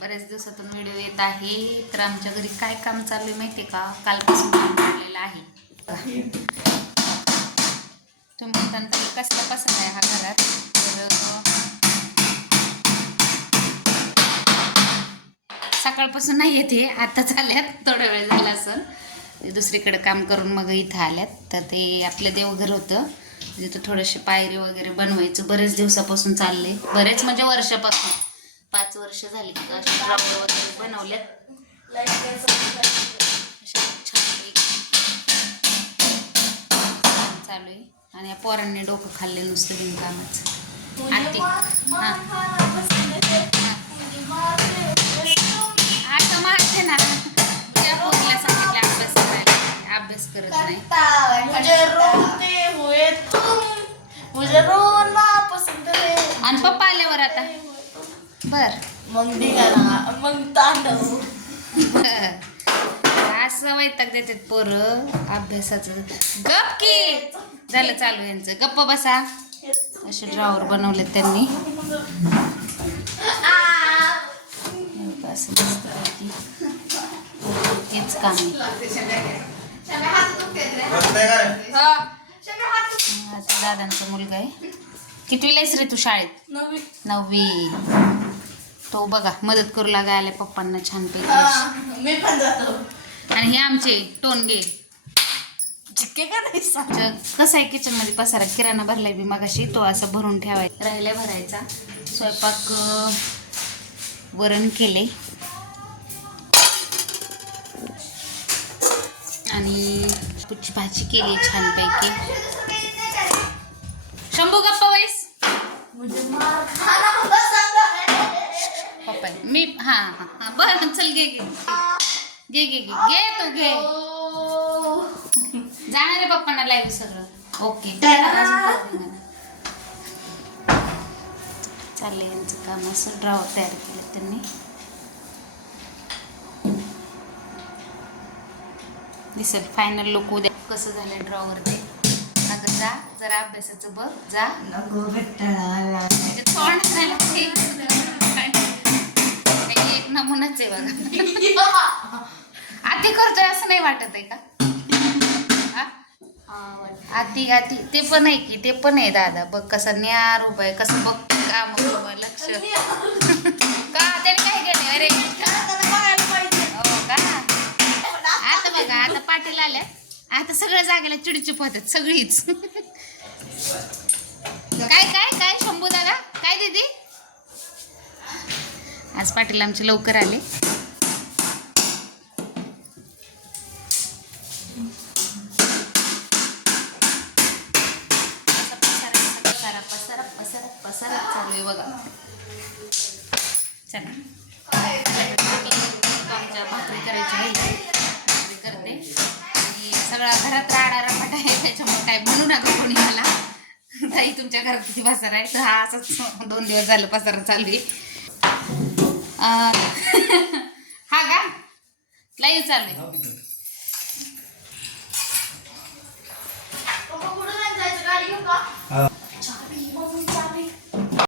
बऱ्याच दिवसातून व्हिडिओ येत आहे. तर आमच्या घरी काय काम चालू आहे माहिती आहे का? कालपासून काम चाललेलं आहे. तुम्ही म्हणता कसला पसंत आहे हा घरात तर सकाळपासून नाही येते आता आल्यात थोडा वेळ झाला असेल. म्हणजे दुसरीकडे काम करून मग इथं आल्यात. तर ते आपलं देवघर होतं. म्हणजे तिथं थोडेसे पायरी वगैरे बनवायचं बरेच दिवसापासून चालले बरेच म्हणजे वर्षापासून. पाच वर्ष झाली ड्रॉवर वगैरे बनवल्यात. चालू आहे. आणि या पोरांनी डोकं खाल्ले नुसतं बिनकामाचं. हां. आता ना त्या पोरीला सांगितलं अभ्यास करायला. अभ्यास करत नाही. आणि पप्पा आल्यावर आता. बर मग निघाला मग तांडव. असं वैताग देतात पोरं? अभ्यासाचं. गप की! झालं चालू यांचं. गप्प बसा. असे ड्रॉवर बनवलेत त्यांनी. असं. हेच काम हा, दादांचा मुलगा आहे. कितवीला आहेस रे तू शाळेत? नवी नववी. तो बघा मदत करू लागायला पप्पांना मी पण जातो. आणि हे आमचे टोनगे. कसं आहे किचनमध्ये पसारा? किराणा भरलाय बी मगाशी तो असा भरून ठेवायचा. राहिला भरायचा. स्वयंपाक वरण केले. आणि पुची भाजी केली छानपैकी. शंभू गप्पा वैस मी हां हां हां. बरं चल घे घे. घे घे घे. घे तू घे. जाणार आहे पप्पांना लाईव्ह सगळं. ओके चालले यांचं काम असं ड्रॉवर तयार केलं त्यांनी. दिसेल फायनल लुक उद्या. कसं झालं ड्रॉवर ते अगं जा जरा अभ्यासाचं बघ. जा. नको भेटायला नमुनाच आहे बघा. आती करतोय असं नाही वाटत आहे का? आती आती. ते पण आहे की ते पण आहे दादा. बघ कसं न्यार उभा आहे कसं बघ काम उभं लक्ष. का? त्याने काय केलं अरे. हो का? आता बघा आता पाटील आल्या. आता सगळं जागेला चिडचिप होतात सगळीच काय काय काय शंभू दादा काय दीदी आज पाटील आमचे लवकर आले पसारा पसारा पसारा पसारा चालू आहे बघा चला आमच्या भाकरी करायची आहे भाकरी करते आणि सगळा घरात राडा रपाट आहे त्याच्यामुळे काय पाटील आमचे कोणी मला. ताई तुमच्या घरात किती पसारा आहे? तर हा असंच दोन दिवस झालं पसारा चालू आहे. हा का? लाईव्ह चालू आहे. गाडी घेऊ का